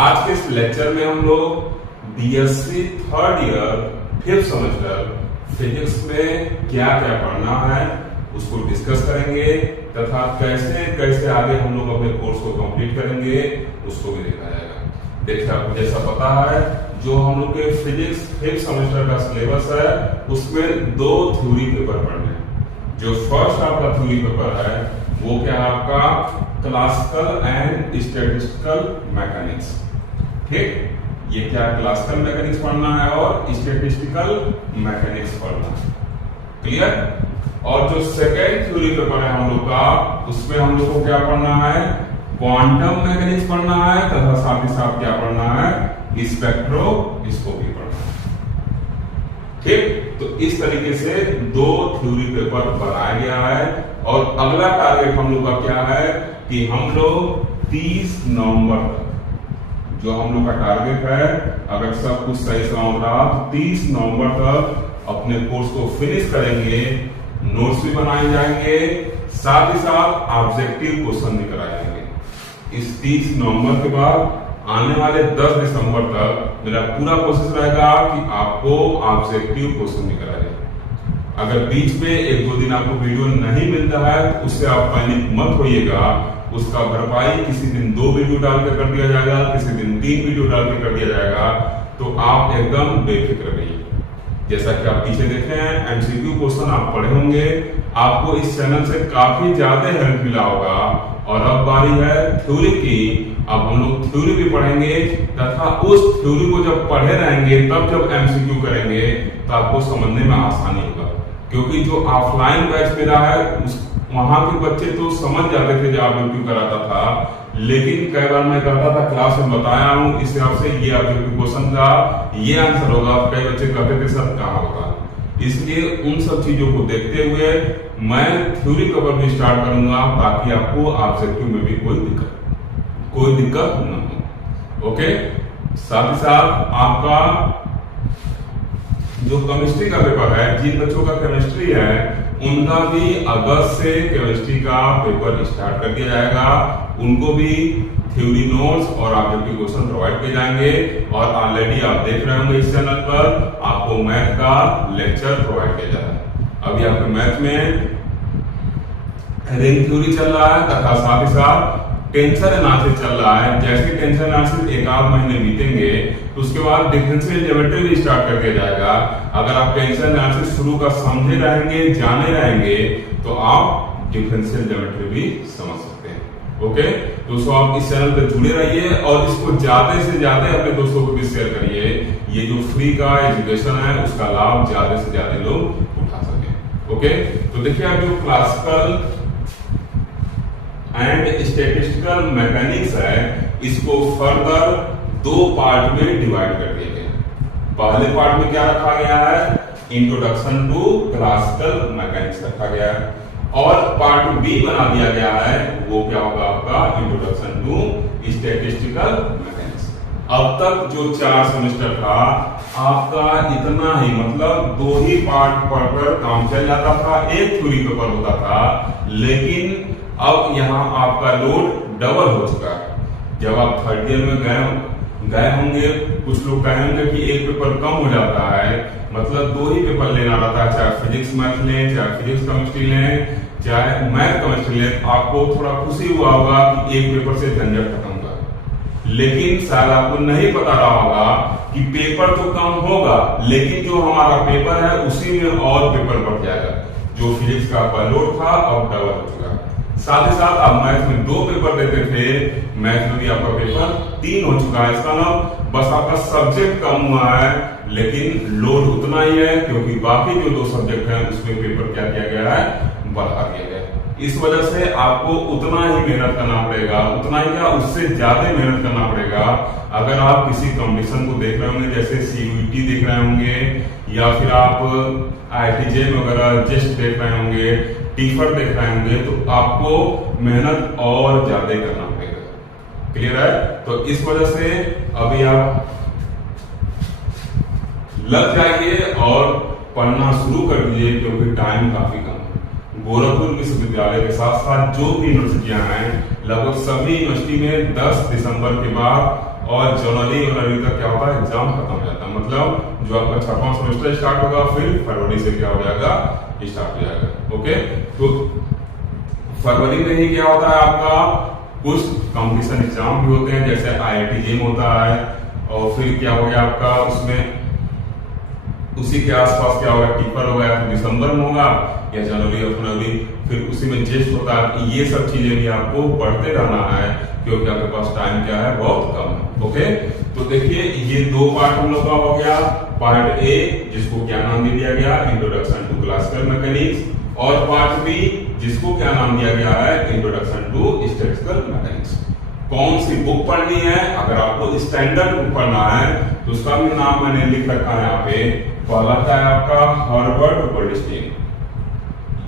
आज के इस लेक्चर में हम लोग BSc third year 5th semester physics में क्या क्या पढ़ना है उसको डिस्कस करेंगे तथा कैसे कैसे आगे हम लोग अपने कोर्स को कंप्लीट करेंगे उसको भी देखा जाएगा। देखिए आपको जैसा पता है जो हम लोग के फिजिक्स 5th सेमेस्टर का सिलेबस है उसमें 2 थ्योरी पेपर पढ़ने हैं। जो फर्स्ट आपका थ्योरी पेपर है वो क्या है आपका क्लासिकल एंड स्टैटिस्टिकल मैकेनिक्स। ठीक, ये क्या क्लासिकल मैकेनिक्स पढ़ना है और स्टैटिस्टिकल मैकेनिक्स पढ़ना है। क्लियर। और जो सेकेंड थ्योरी पेपर है हम लोग का उसमें हम लोग को क्या पढ़ना है, क्वांटम मैकेनिक्स पढ़ना है तथा साथ ही साथ क्या पढ़ना है, स्पेक्ट्रोस्कोपी पढ़ना है। ठीक, तो इस तरीके से 2 थ्योरी पेपर बनाया गया है और अगला टारगेट हम लोग का क्या है कि हम लोग 30 नवंबर तक जो हम लोग का टारगेट है, अगर सब कुछ सही सलामत रहा तो 30 नवंबर तक अपने कोर्स को फिनिश करेंगे। नोट्स भी बनाए जाएंगे, साथ ही साथ ऑब्जेक्टिव क्वेश्चन भी कराए जाएंगे। इस 30 नवंबर के बाद आने वाले 10 दिसंबर तक मेरा पूरा कोशिश रहेगा कि आपको ऑब्जेक्टिव क्वेश्चन भी कराए जाए। अगर बीच में 1-2 दिन आपको वीडियो नहीं मिलता है तो उससे आप पैनिक मत होइएगा। उसका भरपाई किसी दिन 2 वीडियो डाल कर दिया जाएगा, किसी दिन 3 वीडियो डाल के कर दिया जाएगा। तो आप एकदम बेफिक्र रहिए। जैसा कि आप पीछे देखे हैं एमसीक्यू क्वेश्चन आप पढ़े होंगे, आपको इस चैनल से काफी ज्यादा हेल्प मिला होगा। और अब बारी है थ्योरी की। अब हम लोग थ्योरी भी पढ़ेंगे तथा उस थ्योरी को जब पढ़े रहेंगे तब जब एमसीक्यू करेंगे तो आपको समझने में आसानी होगा। क्योंकि जो ऑफलाइन बैच मेरा है वहां के बच्चे तो समझ जाते थे जब यूट्यूब कराता था, लेकिन कई बार मैं करता था क्लास में बताया हूं इस हिसाब से ये ऑब्जेक्टिव क्वेश्चन का ये आंसर होगा, कई बच्चे कहते थे सर कहाँ होगा। इसलिए उन सब चीजों को देखते हुए मैं थ्योरी पेपर भी स्टार्ट करूंगा ताकि आपको ऑब्जेक्टिव में भी कोई दिक्कत न हो। ओके, साथ ही साथ आपका जो केमिस्ट्री का पेपर है, जिन बच्चों का केमिस्ट्री है उनका भी अगस्त से केमिस्ट्री का पेपर स्टार्ट कर दिया जाएगा। उनको भी थ्योरी नोट्स और ऑब्जेक्टिव क्वेश्चन प्रोवाइड किए जाएंगे। और ऑलरेडी आप देख रहे होंगे इस चैनल पर आपको मैथ का लेक्चर प्रोवाइड किया जा रहा है। अभी आपके मैथ में रिंग थ्योरी चल रहा है तथा साथ ही साथ टेंसर एनालिसिस चल रहा है। जैसे टेंसर एनालिसिस 1-8 महीने बीतेंगे तो उसके बाद डिफरेंशियल ज्योमेट्री भी स्टार्ट कर दिया जाएगा। अगर आप टेंसर एनालिसिस शुरू का समझे रहेंगे, जाने रहेंगे तो आप डिफरेंशियल ज्योमेट्री भी समझ सकते हैं। ओके, दोस्तों आप इस चैनल पे जुड़े रहिए और इसको ज्यादा से ज्यादा अपने दोस्तों को भी शेयर करिए। ये जो फ्री का एजुकेशन है उसका लाभ ज्यादा से ज्यादा लोग उठा सके। ओके, तो देखिए आप जो क्लासिकल एंड स्टैटिस्टिकल मैकेनिक्स है इसको फर्दर 2 पार्ट में डिवाइड कर दिया गया। पहले पार्ट में क्या रखा गया है, इंट्रोडक्शन टू क्लासिकल मैकेनिक्स रखा गया है और पार्ट बी बना दिया गया है वो क्या होगा आपका इंट्रोडक्शन टू स्टैटिस्टिकल मैकेनिक्स। अब तक जो 4 सेमेस्टर था आपका इतना ही, मतलब 2 ही पार्ट पढ़कर काम चल जाता था, एक थ्योरी पेपर होता था। लेकिन अब यहाँ आपका लोड डबल हो चुका है। जब आप थर्ड ईयर में गए होंगे, कुछ लोग कहेंगे कि एक पेपर कम हो जाता है, मतलब 2 ही पेपर लेना रहता है, चाहे फिजिक्स मैथ लें, चाहे फिजिक्स केमिस्ट्री लें, चाहे मैथ केमिस्ट्री लें। आपको थोड़ा खुशी हुआ होगा कि एक पेपर से झंझट खत्म होगा। लेकिन शायद आपको नहीं पता रहा होगा कि पेपर तो कम होगा लेकिन जो हमारा पेपर है उसी में और पेपर बढ़ जाएगा। जो फिजिक्स का आपका लोड था अब डबल हो चुका है। साथ ही साथ आप मैथ में 2 पेपर देते थे, मैथ में भी आपका पेपर 3 हो चुका है। इसका नाम बस आपका सब्जेक्ट कम हुआ है लेकिन लोड उतना ही है क्योंकि बाकी जो 2 सब्जेक्ट हैं उसमें पेपर क्या किया गया है, बढ़ा दिया गया है। इस वजह से आपको उतना ही मेहनत करना पड़ेगा, उतना ही क्या उससे ज्यादा मेहनत करना पड़ेगा। अगर आप किसी कंपटीशन को देख रहे होंगे जैसे सीयूईटी देख रहे होंगे या फिर आप आईआईटी वगैरह जेस्ट देख रहे होंगे, टीफर देख रहे होंगे, तो आपको मेहनत और ज्यादा करना पड़ेगा। क्लियर है? तो इस वजह से अभी आप लग जाइए और पढ़ना शुरू कर दीजिए क्योंकि टाइम काफी कम है। गोरखपुर विश्वविद्यालय के साथ साथ जो भी यूनिवर्सिटियां हैं लगभग सभी यूनिवर्सिटी में 10 दिसंबर के बाद और जनवरी तक क्या होता है, एग्जाम खत्म हो जाता है। मतलब जो आपका 6वां सेमेस्टर स्टार्ट होगा फिर फरवरी से क्या हो जाएगा, स्टार्ट हो जाएगा। ओके, तो फरवरी में ही क्या होता है आपका कुछ कंपटीशन एग्जाम भी होते हैं, जैसे IIT जेम होता है, और फिर क्या हो गया आपका उसमें उसी के आसपास क्या होगा, टीपर होगा, या फिर दिसंबर में होगा या जनवरी और फरवरी, फिर उसी में जेस्ट होता है। ये सब चीजें भी आपको पढ़ते रहना है क्योंकि आपके पास टाइम क्या है, बहुत कम है। ओके, तो देखिए ये दो पार्ट हम लोग का हो गया। पार्ट ए जिसको क्या नाम दे दिया गया, इंट्रोडक्शन टू क्लासिकल मैकेनिक्स, और पार्ट बी जिसको क्या नाम दिया गया है, इंट्रोडक्शन टू स्टैटिस्टिकल मैकेनिक्स। कौन सी बुक पढ़नी है, अगर आपको स्टैंडर्ड बुक पढ़ना है तो उसका भी नाम मैंने लिख रखा है यहाँ पे। पहला है आपका हर्बर्ट गोल्डस्टीन,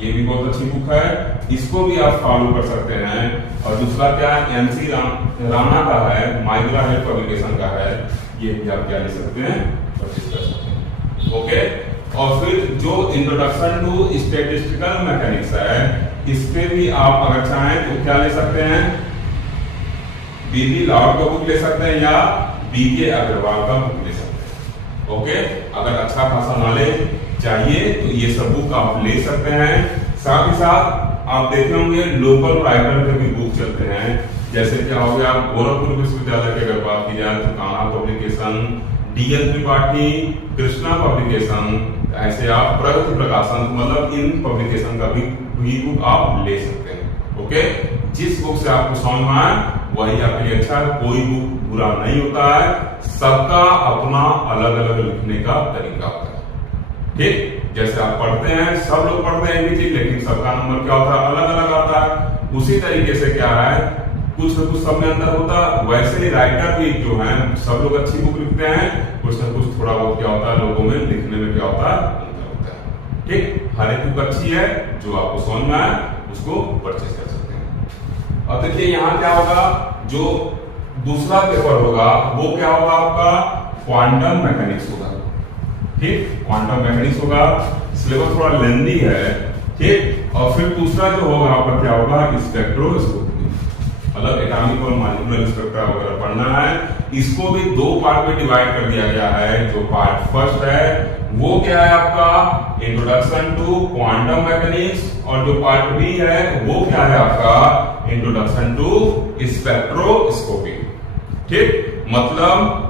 ये भी बहुत अच्छी बुक है, इसको भी आप फॉलो कर सकते हैं। और दूसरा क्या MC राणा का है, माइग्रा हेल्थ पब्लिकेशन का है, ये भी आप क्या ले सकते हैं, परचेज कर सकते हैं। ओके, और फिर जो इंट्रोडक्शन टू स्टैटिस्टिकल मैकेनिक्स है, इस पे भी आप अगर चाहें तो क्या ले सकते हैं, BB लॉर्ड का बुक ले सकते हैं या BK अग्रवाल का बुक ले सकते हैं। ओके, अगर अच्छा खासा नॉलेज चाहिए तो ये सब बुक आप ले सकते हैं। साथ ही साथ आप देखे होंगे लोकल राइटर के भी बुक चलते हैं, जैसे क्या हो गया गोरखपुर विश्वविद्यालय की अगर बात की जाए तो Kanha publication, DL Tripathi, Krishna publication, ऐसे आप प्रगति प्रकाशन, मतलब इन पब्लिकेशन का भी बुक आप ले सकते हैं। ओके, जिस बुक से आपको समझ में आए वही आपके लिए अच्छा है, कोई बुक बुरा नहीं होता है, सबका अपना अलग अलग लिखने का तरीका होता है। ठीक, जैसे आप पढ़ते हैं, सब लोग पढ़ते हैं एक चीज, लेकिन सबका नंबर क्या होता है, अलग अलग आता है। उसी तरीके से क्या है, कुछ न कुछ सब में अंतर होता है। वैसे ही राइटर भी जो है सब लोग अच्छी बुक लिखते हैं, कुछ न कुछ थोड़ा बहुत क्या होता है लोगों में लिखने में क्या होता है, अंतर होता है। ठीक, हर एक बुक अच्छी है, जो आपको समझ में आए उसको परचेज कर सकते हैं। अब देखिए यहाँ क्या होगा, जो दूसरा पेपर होगा वो क्या होगा आपका, क्वांटम मैकेनिक्स होगा। ठीक, क्वांटम मैकेनिक्स होगा, सिलेबस थोड़ा लेंथी है। ठीक, और फिर दूसरा जो होगा आपका क्या होगा, स्पेक्ट्रोस्कोपी, मतलब एटॉमिक और मॉलिक्यूलर स्पेक्ट्रा वगैरह पढ़ना है। इसको भी दो पार्ट में डिवाइड कर दिया गया है। जो पार्ट फर्स्ट है वो क्या है आपका, इंट्रोडक्शन टू क्वांटम मैकेनिक्स, और जो पार्ट बी है वो क्या है आपका, इंट्रोडक्शन टू स्पेक्ट्रोस्कोपी। ठीक, मतलब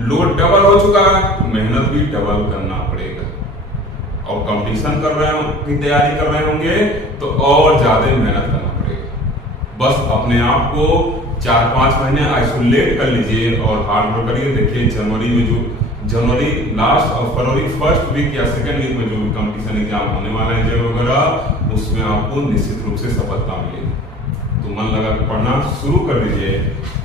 लोड डबल हो चुका है तो मेहनत भी डबल करना पड़ेगा, और कंपटीशन कर रहे हो की तैयारी कर रहे होंगे तो और ज्यादा मेहनत करना पड़ेगा। बस अपने आप को 4-5 महीने आइसोलेट कर लीजिए और हार्ड वर्क करिए। देखिए जनवरी लास्ट और फरवरी फर्स्ट वीक या सेकेंड वीक में जो भी कंपटीशन एग्जाम होने वाला है जेल वगैरह, उसमें आपको निश्चित रूप से सफलता मिलेगी। तो मन लगा के पढ़ना शुरू कर दीजिए।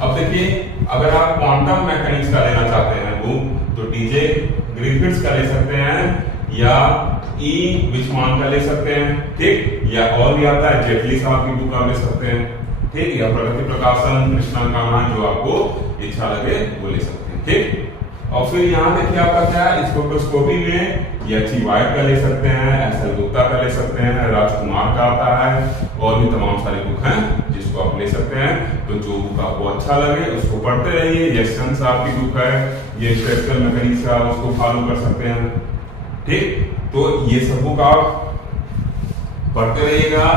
अब देखिए, अगर आप क्वांटम मैकेनिक्स का लेना चाहते हैं बुक तो DJ ग्रिफिथ्स का ले सकते हैं या E विचमान का ले सकते हैं। ठीक, या और भी आता है जेटली साहब की बुक आप ले सकते हैं। ठीक, या प्रगति प्रकाशन, कृष्णा कान्हा, जो आपको इच्छा लगे वो ले सकते हैं। ठीक, और फिर यहाँ देखिए आपका क्या है, स्पेक्ट्रोस्कोपी में HE वाइट का ले सकते हैं, SL गुप्ता का ले सकते हैं, राजकुमार का आता है, और भी तमाम सारी बुक हैं जिसको आप ले सकते हैं। तो जो बुक आपको अच्छा लगे उसको पढ़ते रहिए। यशवंत साहब की बुक है, ये स्ट्रक्चरल मैकेनिक्स का, उसको फॉलो कर सकते हैं। ठीक, तो ये सब बुक आप पढ़ते रहिएगा,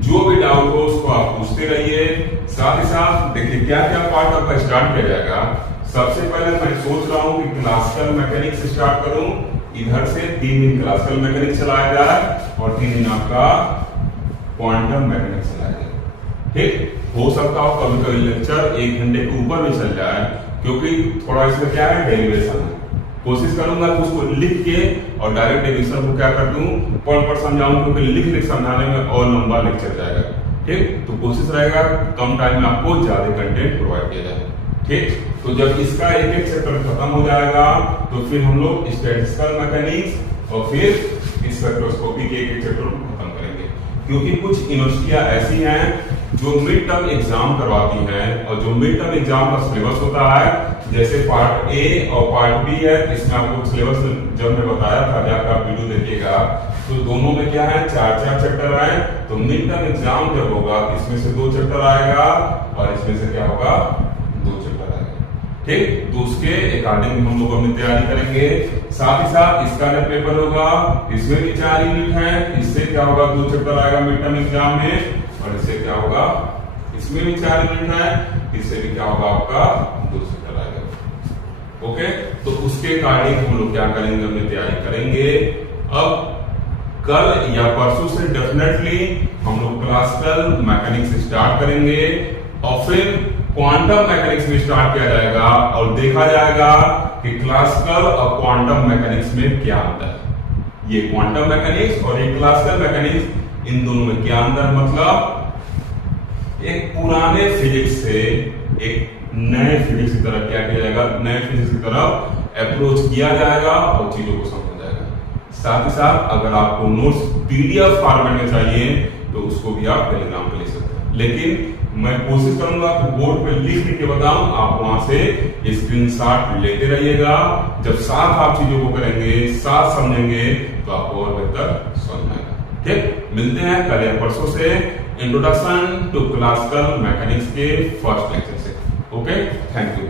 जो भी डाउट हो उसको आप पूछते रहिए। साथ ही साथ देखिए क्या क्या पार्ट आपका स्टार्ट किया जाएगा। सबसे पहले मैं सोच रहा हूँ कि क्लासिकल मैकेनिक्स स्टार्ट करूं, इधर से 3 दिन क्लासिकल मैकेनिक्स चलाया जाए और 3 दिन आपका क्वांटम मैकेनिक्स चलाया जाए। ठीक, हो सकता हो कभी कभी लेक्चर 1 घंटे के ऊपर भी चल जाए, क्योंकि थोड़ा इसमें क्या है, डेरिवेशन है। कोशिश करूंगा कि उसको लिख के और डायरेक्ट डेरिवेशन को क्या कर दूं, पढ़ समझाऊं, क्योंकि लिख समझाने में और लंबा लेक्चर जाएगा। ठीक, तो कोशिश रहेगा कम टाइम में आपको ज्यादा कंटेंट प्रोवाइड किया जाए। ठीक, तो जब इसका एक चैप्टर खत्म हो जाएगा तो फिर हम लोग स्टैटिस्टिकल मैकेनिक्स और फिर स्पेक्ट्रोस्कोपी के एक चैप्टर को खत्म करेंगे। क्योंकि कुछ यूनिवर्सिटियां ऐसी हैं जो मिड टर्म एग्जाम करवाती हैं, और जो मिड टर्म एग्जाम का सिलेबस होता है जैसे पार्ट ए और पार्ट बी है, इसमें आपको सिलेबस जब मैं बताया था, जाकर आप वीडियो देखिएगा, तो दोनों में क्या है, 4-4 चैप्टर आए। तो मिड टर्म एग्जाम जब होगा, इसमें से 2 चैप्टर आएगा और इसमें से क्या होगा, 2 चैप्टर आएगा। ठीक, तो उसके अकॉर्डिंग हम लोग अपनी तैयारी करेंगे। साथ ही साथ इसका जब पेपर होगा, इसमें भी 4 यूनिट है, इससे क्या होगा, 2 चैप्टर आएगा मिड टर्म एग्जाम में, और इससे क्या होगा, इसमें भी 4 यूनिट है, इससे भी क्या होगा आपका 2 चैप्टर आएगा। ओके, तो उसके अकॉर्डिंग हम लोग क्या करेंगे, अपनी तैयारी करेंगे। अब कल या परसों से डेफिनेटली हम लोग क्लासिकल मैकेनिक्स स्टार्ट करेंगे और फिर क्वांटम मैकेनिक्स में स्टार्ट किया जाएगा और देखा जाएगा कि क्लासिकल और क्वांटम मैकेनिक्स में क्या अंतर है। ये क्वांटम मैकेनिक्स और ये क्लासिकल मैकेनिक्स, इन दोनों में क्या अंतर, मतलब एक पुराने फिजिक्स से एक नए फिजिक्स की तरफ क्या किया जाएगा, नए फिजिक्स की तरफ अप्रोच किया जाएगा और चीजों को समझा जाएगा। साथ ही साथ अगर आपको नोट्स पीडीएफ फॉर्मेट में चाहिए तो उसको भी आप टेलीग्राम पे ले सकते हैं, लेकिन मैं कोशिश करूंगा कि बोर्ड पे लिख के बताऊं, आप वहां से स्क्रीनशॉट लेते रहिएगा। जब साथ आप चीजों को करेंगे, साथ समझेंगे, तो आपको और बेहतर समझ आएगा। ठीक, मिलते हैं कल या परसों से इंट्रोडक्शन टू क्लासिकल मैकेनिक्स के फर्स्ट लेक्चर से। Okay, thank you.